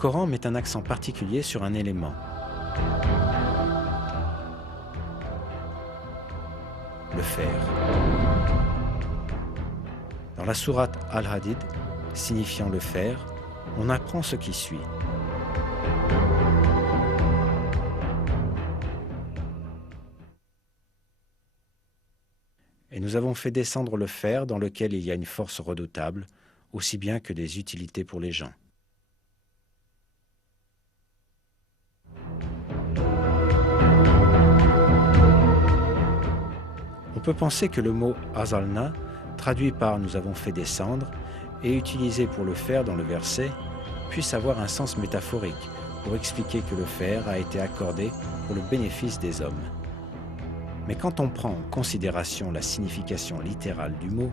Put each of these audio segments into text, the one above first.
Coran met un accent particulier sur un élément. Le fer. Dans la sourate Al-Hadid, signifiant le fer, on apprend ce qui suit. Et nous avons fait descendre le fer dans lequel il y a une force redoutable, aussi bien que des utilités pour les gens. On peut penser que le mot « azalna », traduit par « nous avons fait descendre » et utilisé pour le fer dans le verset, puisse avoir un sens métaphorique pour expliquer que le fer a été accordé pour le bénéfice des hommes. Mais quand on prend en considération la signification littérale du mot,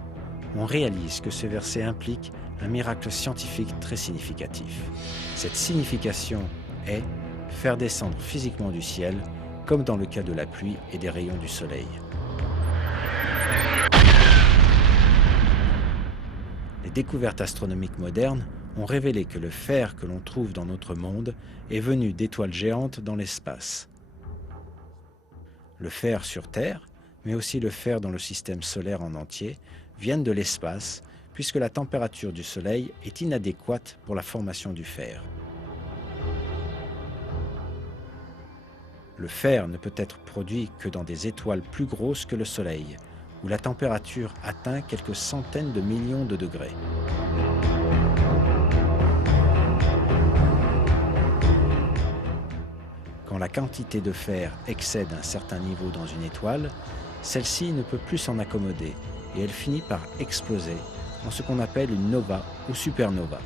on réalise que ce verset implique un miracle scientifique très significatif. Cette signification est faire descendre physiquement du ciel, comme dans le cas de la pluie et des rayons du soleil. Les découvertes astronomiques modernes ont révélé que le fer que l'on trouve dans notre monde est venu d'étoiles géantes dans l'espace. Le fer sur Terre, mais aussi le fer dans le système solaire en entier, viennent de l'espace, puisque la température du Soleil est inadéquate pour la formation du fer. Le fer ne peut être produit que dans des étoiles plus grosses que le Soleil, où la température atteint quelques centaines de millions de degrés. Quand la quantité de fer excède un certain niveau dans une étoile, celle-ci ne peut plus s'en accommoder et elle finit par exploser en ce qu'on appelle une nova ou supernova.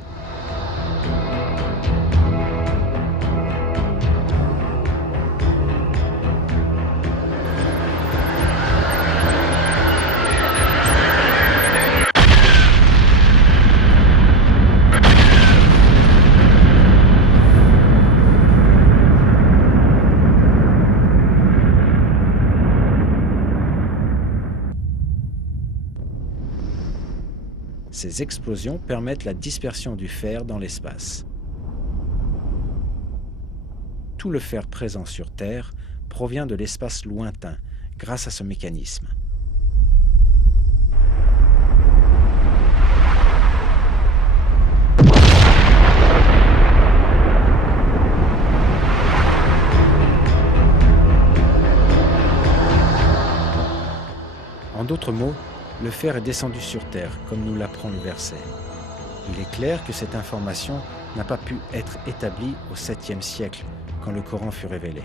Ces explosions permettent la dispersion du fer dans l'espace. Tout le fer présent sur Terre provient de l'espace lointain grâce à ce mécanisme. En d'autres mots, le fer est descendu sur Terre, comme nous l'apprend le verset. Il est clair que cette information n'a pas pu être établie au 7e siècle, quand le Coran fut révélé.